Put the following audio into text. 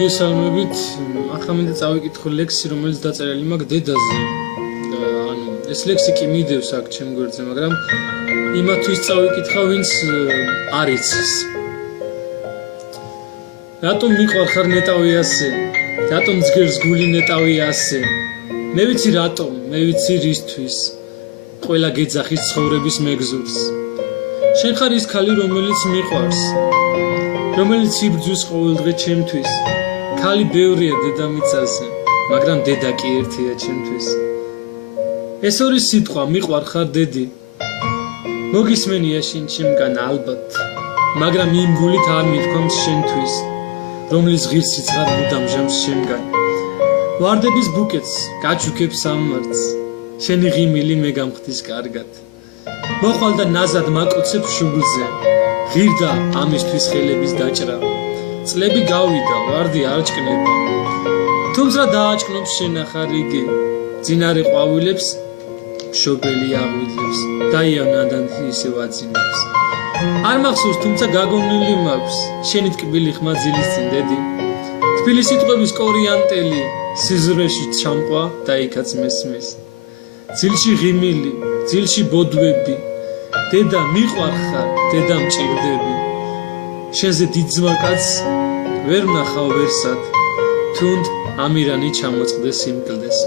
მოგესალმებით. ახლა წავიკითხო ლექსი, რომელიც დაწერილი მაქვს დედაზე. ეს ლექსი კი მიდევს აქ ჩემ გვერდზე, მაგრამ იმათვის წავიკითხა, ვინც არ იცის. რატომ მიყვარხარ ნეტავი ასე? რატომ ძგერს გული ნეტავი ასე? მე ვიცი რატომ, მე ვიცი რისთვის. ყველა გეძახის ცხოვრების მეგზურს. შენ ხარ ის ქალი, რომელიც მიყვარს. რომელიც იბრძვის ყოველდღე ჩემთვის. ქალი ბევრია დედამიწაზე, მაგრამ დედა კი ერთია ჩემთვის. ეს ორი სიტყვა მიყვარხარ დედი. მოგისმენია შენ ჩემგან ალბათ, მაგრამ იმ გულით არ მithქვამს შენთვის, რომლის ღირსიც ღარ მუდამ ჟამს შემგან. ვარდების ბუკეტს გაჩუქებს ამმარცს, შენი ღიმილი მე გამხდის კარგად. მოხვალ და ნაზად მაკოცებს შუბლზე, ღირდა ამისთვის ხელების დაჭრა. წლები გავიდა, ვარდი არ ჭკნება, თუმცა დააჭკნობს შენახა რიგი. ძინარე ყვავილებს მშობელი აღვიძლებს, დაიანადან ისევ აძინებს. არ მახსოვს, თუმცა გაგონილი მაქვს შენი ტკბილი ხმა ძილის წინ დედი. თბილი სიტყვების კორიანტელი სიზრვეში ჩამყვა და იქაც მესმის. ძილში ღიმილი, ძილში ბოდვები, დედა მიყვარხარ, დედა მჭირდები. შენზე დიდძმა კაცს ვერ ვნახავ ვერსად, თუნდ ამირანი ჩამოწყდეს სიმკლდეს.